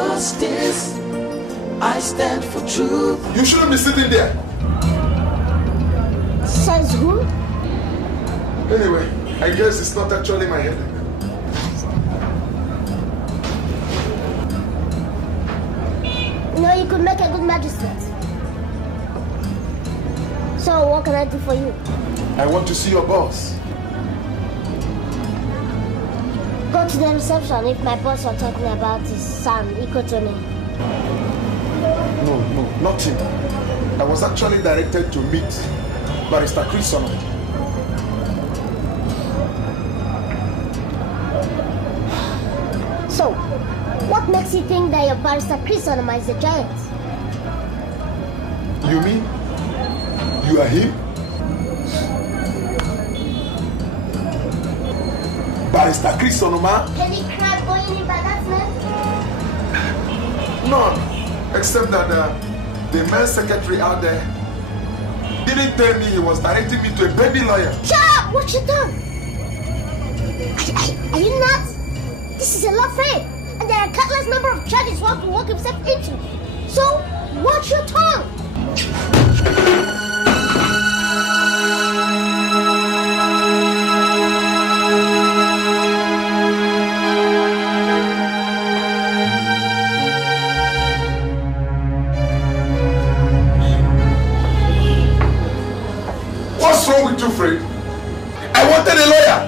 justice. I stand for truth. You shouldn't be sitting there. Says who? Anyway, I guess it's not actually my headache. You know, you could make a good magistrate. So, what can I do for you? I want to see your boss. Go to the reception if my boss you're talking about is Sam, equal to me. No, not him. I was actually directed to meet Barrister Chris. So, what makes you think that your Barrister Chris is a giant? You mean you are him? Barrister Chris Onoma? Can you cry going in by that man? None, except that the men's secretary out there didn't tell me he was directing me to a baby lawyer. Shut up! Watch your tongue! Are you nuts? This is a law firm, and there are a countless number of charges one can work himself into. So, watch your tongue! What's wrong with you, Fred? I wanted a lawyer,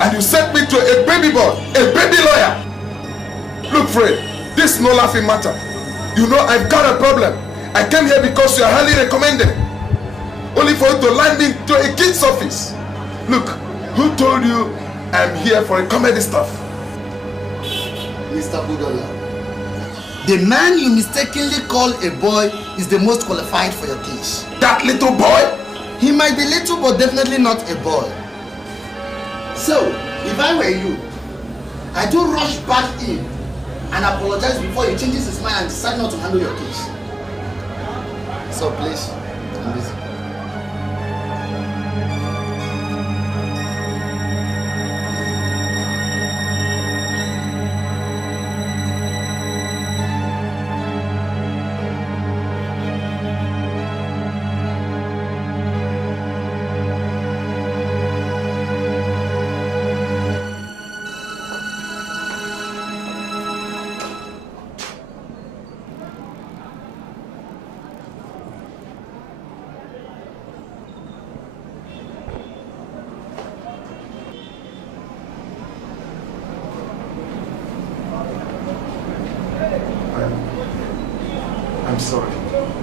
and you sent me to a baby boy, a baby lawyer. Look, Fred, this is no laughing matter. You know I've got a problem. I came here because you are highly recommended, only for you to land me to a kid's office. Look, who told you I'm here for a comedy stuff? Mr. Budola, the man you mistakenly call a boy is the most qualified for your case. That little boy? He might be little, but definitely not a boy. So, if I were you, I do rush back in and apologize before he changes his mind and decides not to handle your case. So please, I'm busy. I'm sorry.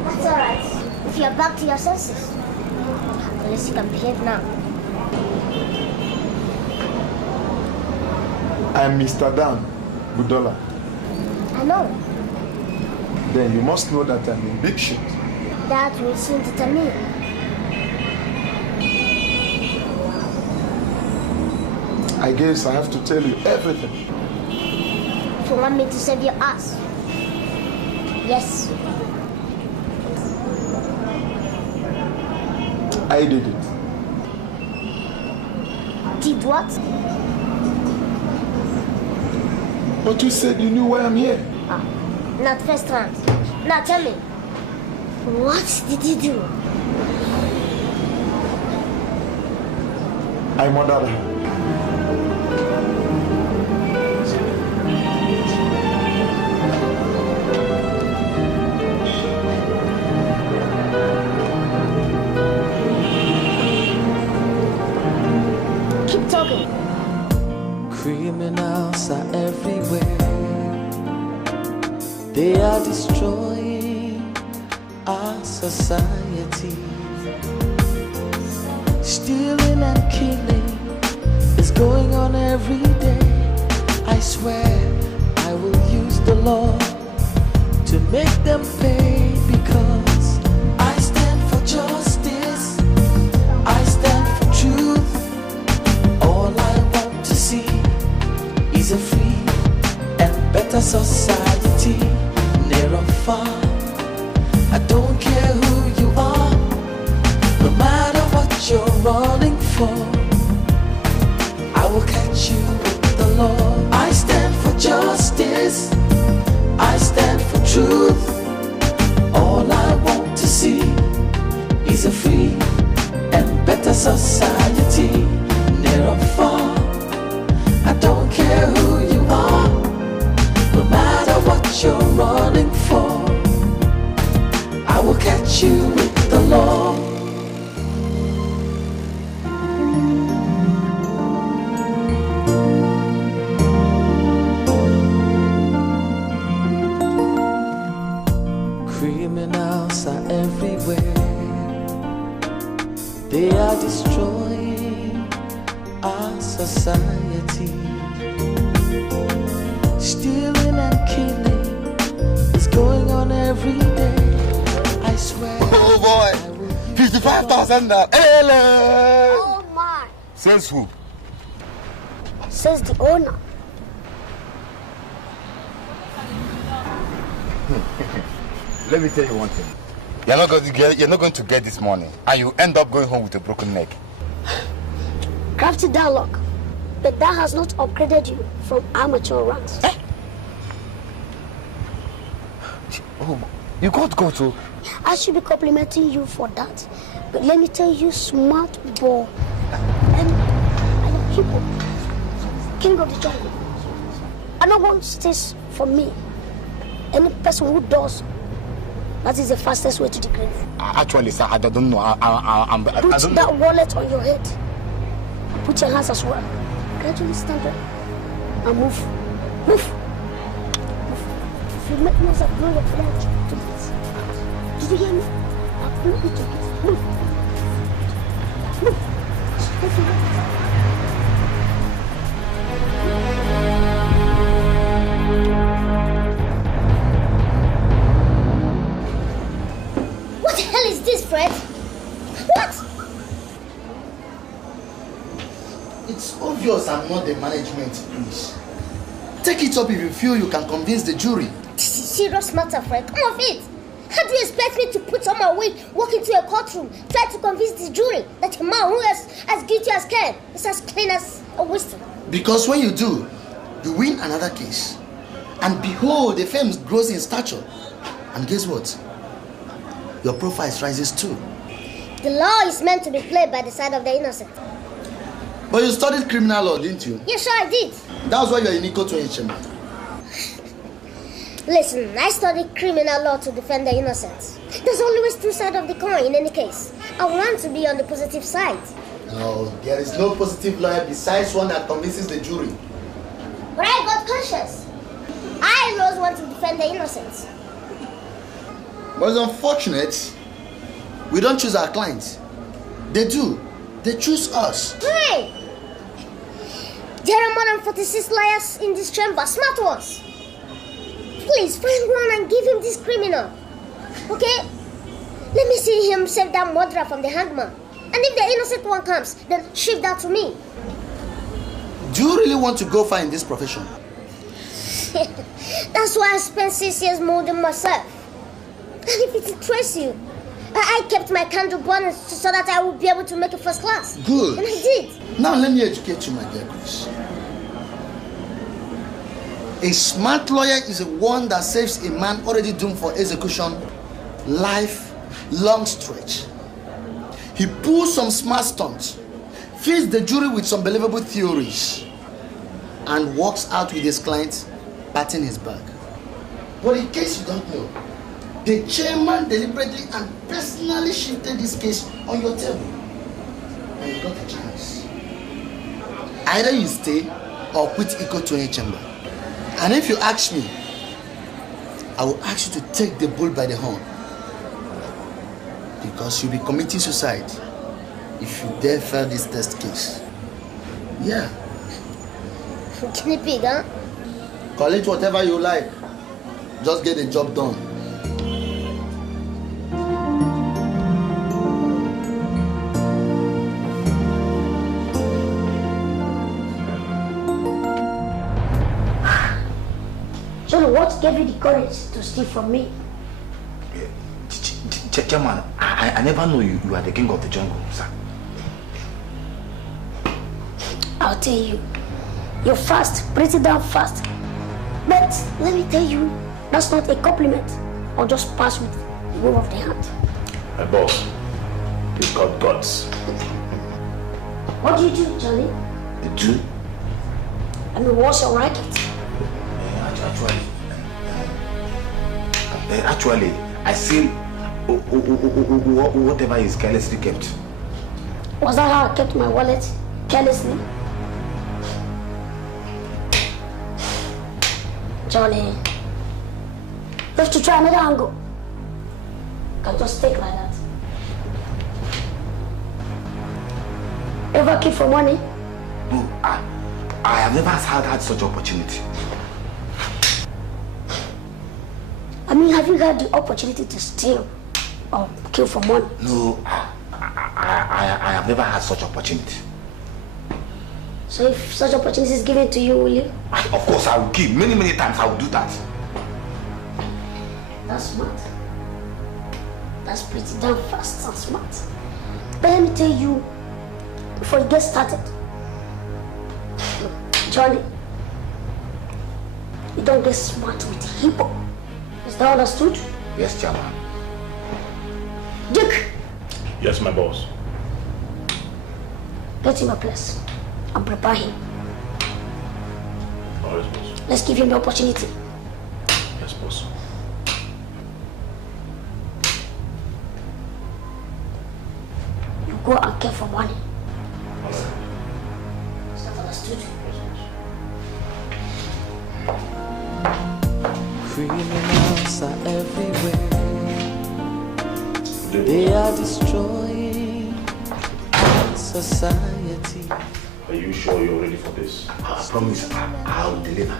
That's alright. If you're back to your senses. At least you can behave now. I'm Mr. Dan Budola. I know. Then you must know that I'm in big shit. That will soon determine. I guess I have to tell you everything. If you want me to save your ass. Yes. I did it. Did what? But you said you knew why I'm here. Ah, not first round. Now tell me. What did you do? I murdered her. Keep talking. Criminals are everywhere. They are destroying our society. Stealing and killing is going on every day. I swear I will use the law to make them pay, because I stand for justice, I stand for truth. All I want to see is a free and better society, near or far. I don't care who you are, no matter what you're running for, I will catch you with the law. I stand for justice, get you with the law. Criminals are everywhere. They are destroying our society. Stealing and killing is going on every day. I swear. Oh boy, 55,000. Hello. Oh my. Says who? Says the owner. Let me tell you one thing. You're not going to get this money, and you end up going home with a broken neck. Crafty dialogue. But that has not upgraded you from amateur ranks. Oh, you got go to. I should be complimenting you for that. But let me tell you, smart boy. And people, king of the jungle. I don't want this for me. Any person who does, that is the fastest way to the grave. Actually, sir, I don't know. I Put don't that know. wallet on your head. Put your hands as well. Gradually stand up and move. Move. If you make noise, I'll blow your flange to bits. Did you hear me? I'll blow you to bits. Move. Move. Take your hands. What the hell is this, Fred? What? It's obvious I'm not the management, please. Take it up if you feel you can convince the jury. This is a serious matter, Fred. Come off it. How do you expect me to put on my wig, walk into a courtroom, try to convince the jury that a man who is as guilty as Ken is as clean as a whistle? Because when you do, you win another case. And behold, the fame grows in stature. And guess what? Your profile rises too. The law is meant to be played by the side of the innocent. But you studied criminal law, didn't you? Yeah, sure I did. That's why you're in Nico to chamber. Listen, I studied criminal law to defend the innocent. There's always two sides of the coin in any case. I want to be on the positive side. No, there is no positive lawyer besides one that convinces the jury. But I got conscious. I always want to defend the innocent. But it's unfortunate, we don't choose our clients. They do. They choose us. Hey! There are more than 46 lawyers in this chamber, smart ones. Please, find one and give him this criminal. Okay? Let me see him save that murderer from the hangman. And if the innocent one comes, then shift that to me. Do you really want to go far in this profession? That's why I spent 6 years molding myself. And if it interests you, I kept my candle burning so that I would be able to make it first class. Good. And I did. Now let me educate you, my dear Chris. A smart lawyer is a one that saves a man already doomed for execution life long stretch. He pulls some smart stunts, feeds the jury with some believable theories, and walks out with his client patting his back. But in case you don't know, the chairman deliberately and personally shifted this case on your table, and you got a chance. Either you stay or quit Eco 20 chamber. And if you ask me, I will ask you to take the bull by the horn, because you'll be committing suicide if you dare fail this test case. Yeah. Guinea pig, huh? Call it whatever you like. Just get the job done. John, what gave you the courage to steal from me? Chairman, I never knew you are the king of the jungle, sir. I'll tell you, you're fast, pretty damn fast. But let me tell you, that's not a compliment. I'll just pass with the wave of the hand. My boss, you've got guts. What do you do, Johnny? The two? I mean, what's your racket? Actually, I sail Whatever is carelessly kept. Was that how I kept my wallet? Carelessly? Johnny, you have to try another angle. Can't just take like that. Ever keep for money? No, I have never had such opportunity. I mean, have you had the opportunity to steal or kill for money? No, I have never had such opportunity. So if such opportunity is given to you, will you? Of course, I will kill. Many times I will do that. That's smart. That's pretty damn fast and smart. But let me tell you, before you get started, Johnny, you don't get smart with hip-hop. Is that understood? Yes, Chairman. Dick! Yes, my boss. Get him a place and prepare him. Oh, yes, boss. Let's give him the opportunity. Yes, boss. You go and care for money. All right. Is that understood? Criminals are everywhere. They are destroying our society. Are you sure you're ready for this? I promise I'll deliver.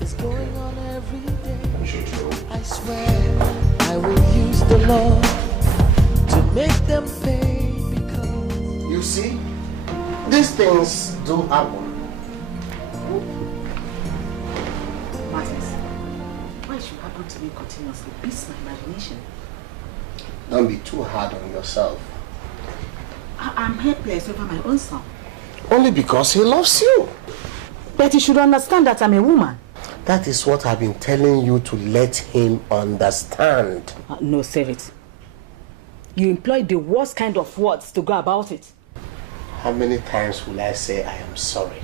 It's going on every day. I'm sure it's your I swear I will use the law to make them pay because You see, these things do happen. Martins, why should happen to me continuously beats my imagination. Don't be too hard on yourself. I'm helpless over my own son. Only because he loves you. But you should understand that I'm a woman. That is what I've been telling you to let him understand. No, save it. You employ the worst kind of words to go about it. How many times will I say I am sorry?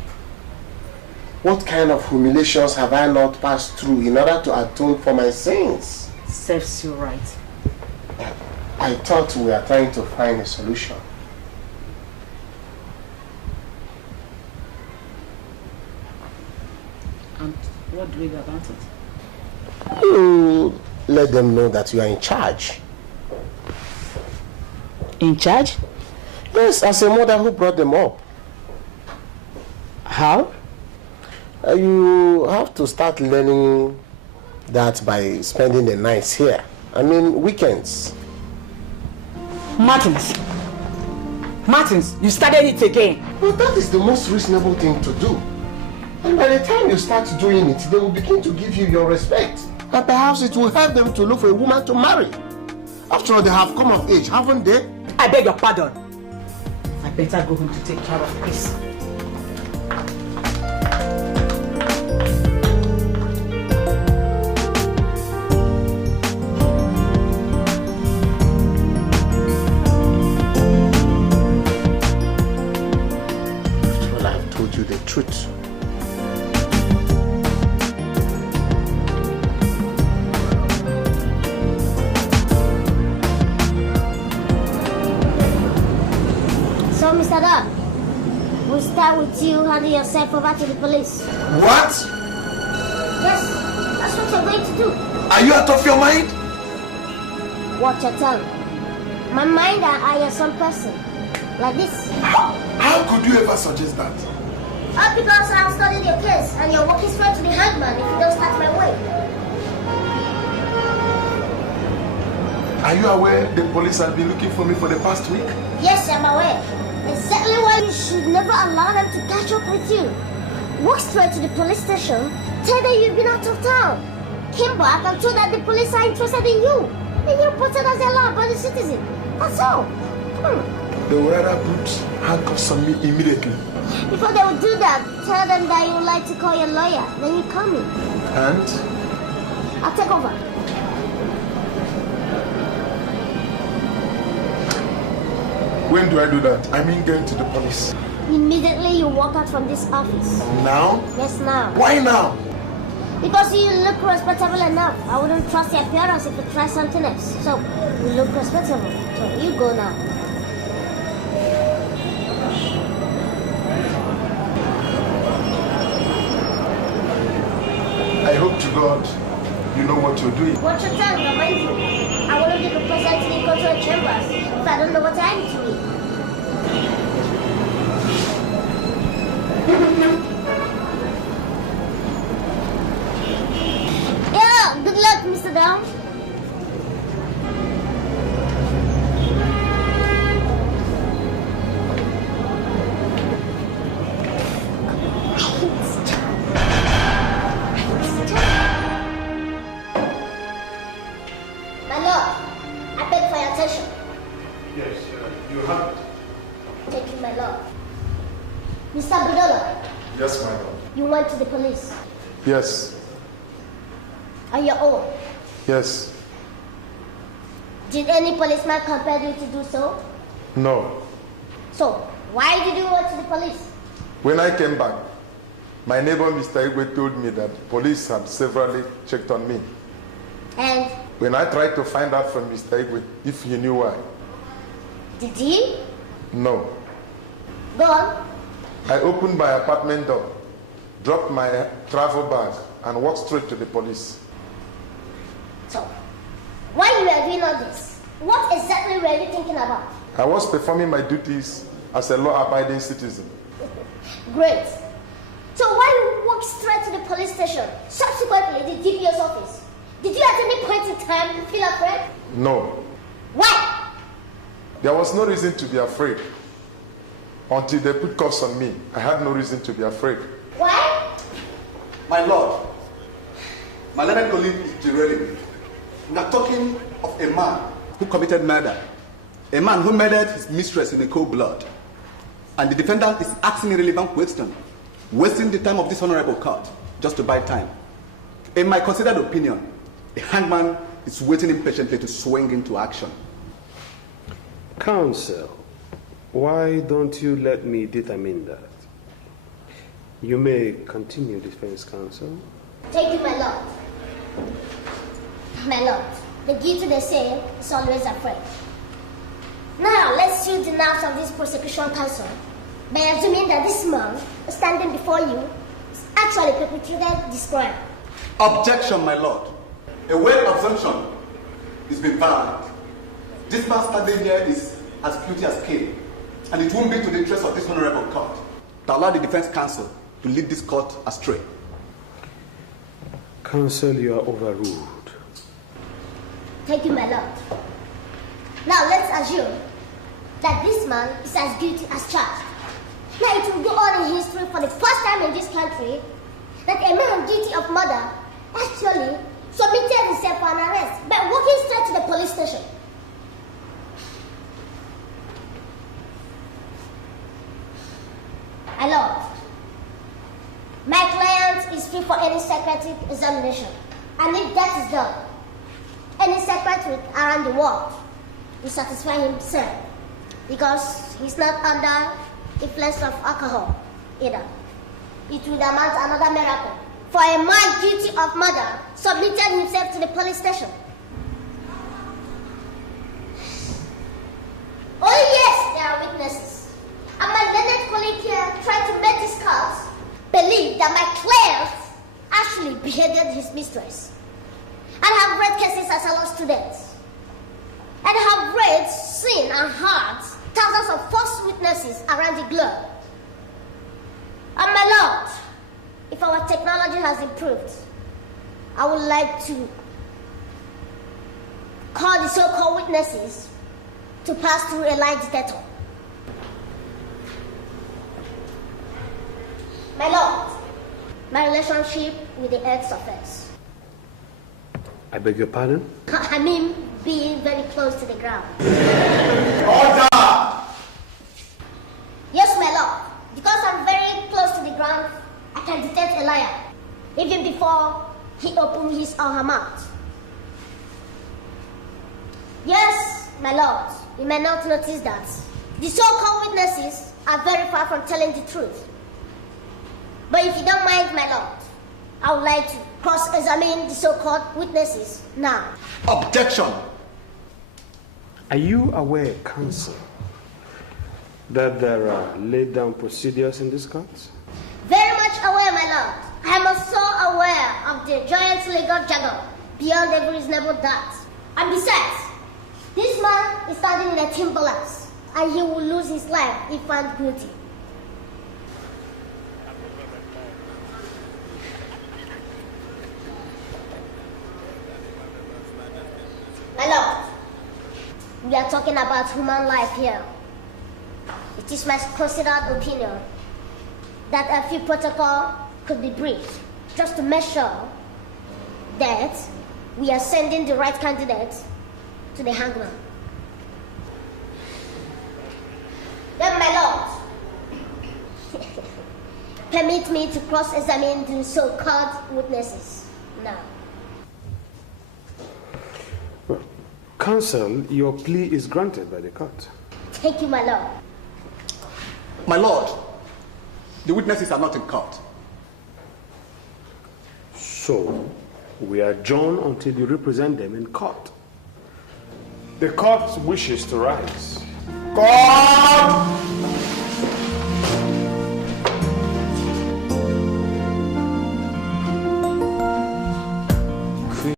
What kind of humiliations have I not passed through in order to atone for my sins? Serves you right. I thought we were trying to find a solution. And what do we do about it? You let them know that you are in charge. In charge? Yes, as a mother who brought them up. How? You have to start learning that by spending the nights here. I mean, weekends. Martins, you started it again. Well, that is the most reasonable thing to do. And by the time you start doing it, they will begin to give you your respect. And perhaps it will help them to look for a woman to marry. After all, they have come of age, haven't they? I beg your pardon. I better go home to take care of Chris. After all, I've told you the truth. So, Mr. Dog, we'll start with you handing yourself over to the police. What? Yes, that's what you're going to do. Are you out of your mind? Watch your tongue. My mind and I are some person. Like this. How could you ever suggest that? All because I've studied your case and you're walking straight to the hangman if you don't start my way. Are you aware the police have been looking for me for the past week? Yes, I'm aware. Exactly why you should never allow them to catch up with you. Walk straight to the police station, tell them you've been out of town. Came back and told that the police are interested in you. And you're reported as a law-abiding citizen. That's all. They would rather put handcuffs on me immediately. Before they would do that, tell them that you would like to call your lawyer. Then you call me. And? I'll take over. When do I do that? I mean going to the police. Immediately you walk out from this office. Now? Yes, now. Why now? Because you look respectable enough. I wouldn't trust your appearance if you try something else. So, you look respectable. So, you go now. I hope to God you know what you're doing. Watch your tongue, remind you. I wouldn't be representing in cultural chambers if I don't know what I am to me. Yeah, good luck, Mr. Down. My lord, I beg for your attention. Yes, you have it. Thank you, my lord. Mr. Budolo, Yes, my lord. you went to the police Yes. on your own. Yes. Did any policeman compel you to do so? No. So, why did you go to the police? When I came back, my neighbor Mr. Igwe told me that police had severally checked on me. And When I tried to find out from Mr. Igwe if he knew why, did he? no. Go on. I opened my apartment door, dropped my travel bag, and walked straight to the police. So, while you were doing all this, what exactly were you thinking about? I was performing my duties as a law-abiding citizen. Great. So why you walked straight to the police station, subsequently the DPO's office? Did you at any point in time feel afraid? No. Why? There was no reason to be afraid. Until they put cuffs on me, I had no reason to be afraid. Why? My lord, my learned colleague is derailing. We are talking of a man who committed murder. A man who murdered his mistress in the cold blood. And the defendant is asking irrelevant questions, wasting the time of this honorable court just to buy time. In my considered opinion, the hangman is waiting impatiently to swing into action. Counsel, why don't you let me determine that? You may continue, defense counsel. Thank you, my lord. My lord, the guilty, they say, is always afraid. Now, let's use the nerves of this prosecution counsel by assuming that this man standing before you is actually perpetrated this crime. Objection, my lord. A weird assumption is been banned. This man standing here is as guilty as Cain, and it won't be to the interest of this honorable court to allow the defense counsel to lead this court astray. Counsel, you are overruled. Thank you, my lord. Now, let's assume that this man is as guilty as charged. Now, it will go on in history for the first time in this country that a man guilty of murder actually submitted himself for an arrest by walking straight to the police station. My lord, my client is free for any psychiatric examination, and if that is done, any psychiatrist around the world will satisfy himself because he's not under influence of alcohol either. It would amount to another miracle for a man guilty of murder submitted himself to the police station. Oh yes, there are witnesses. And my learned colleague here tried to make this court believe that my client actually beheaded his mistress. And have read cases as a law student. And have read, seen, and heard thousands of false witnesses around the globe. And my lord, if our technology has improved, I would like to call the so-called witnesses to pass through a lie detector. My lord, my relationship with the ex-offense. I beg your pardon? I mean, being very close to the ground. Order! Yes, my lord. Because I'm very close to the ground, I can detect a liar, even before he opens his or her mouth. Yes, my lord, you may not notice that. The so-called witnesses are very far from telling the truth. But if you don't mind, my lord, I would like to cross-examine the so-called witnesses now. Objection. Are you aware, counsel, that there are laid down procedures in this court? Very much aware, my lord. I am also aware of the giant legal jargon beyond every reasonable doubt. And besides, this man is standing in a timbalance, and he will lose his life if found guilty. My lord, we are talking about human life here. It is my considered opinion that a few protocol could be breached just to make sure that we are sending the right candidate to the hangman. Then, my lord, permit me to cross-examine the so-called witnesses now. Counsel, your plea is granted by the court. Thank you, my lord. My lord, the witnesses are not in court. So, we adjourn until you represent them in court. The court wishes to rise. God!